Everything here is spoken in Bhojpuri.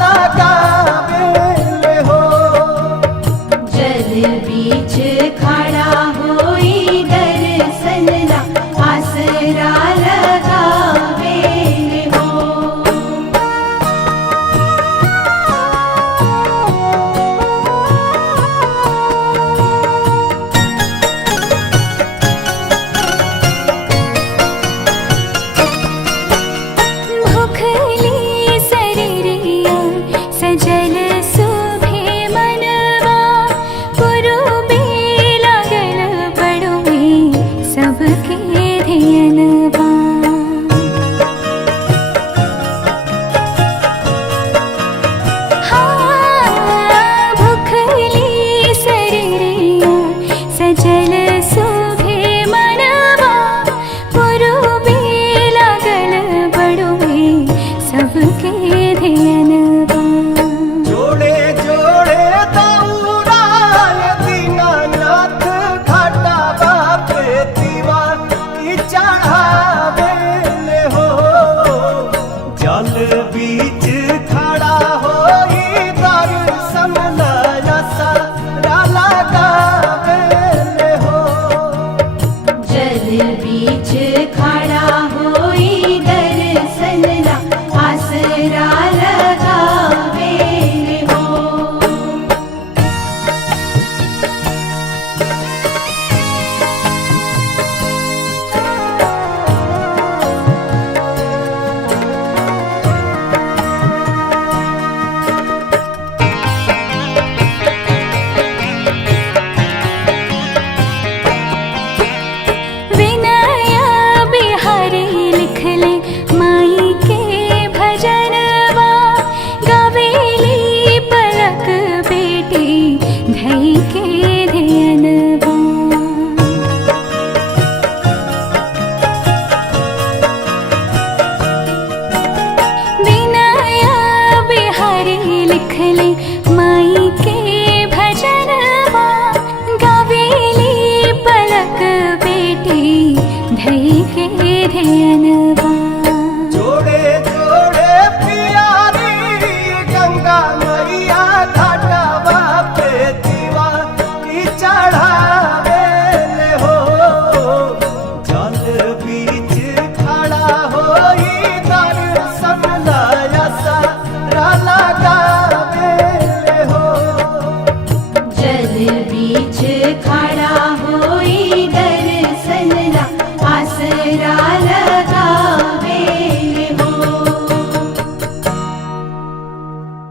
लगावेले हो। जल बीच खड़ा होई दर्शन ला आसरा लगावेले हो। भूखली शरीरिया सजल सुभे मनवा पुरुबे लागल बड़ुए सबके धियनवा। हाँ, भूखली शरीरिया सजल सुभे मनवा पुरुबे लागल बड़ुए सबके धियनवा। जोड़े जोड़े दौड़ाय दीनानाथ घाटावा पे दीवानी चढ़ावेले हो। जल बीच खड़ा होई दर्शन ला आसरा लगावेले हो। जल बीच खड़ा होई दर्शन ला आसरा लगावेले हो। विनय बिहारी लिखले माई के भजनवा गावेली पलक बेटी धई के धियनवा। विनय बिहारी लिखले माई के भजनवा गावेली पलक बेटी धई के धियनवा। जोड़े जोड़े प्यारी गंगा मैया घाटावा पे दीवानी चढ़ावेले हो। जल बीच खड़ा होई दर्शन ला आसरा लगावेले हो। जल बीच खड़ा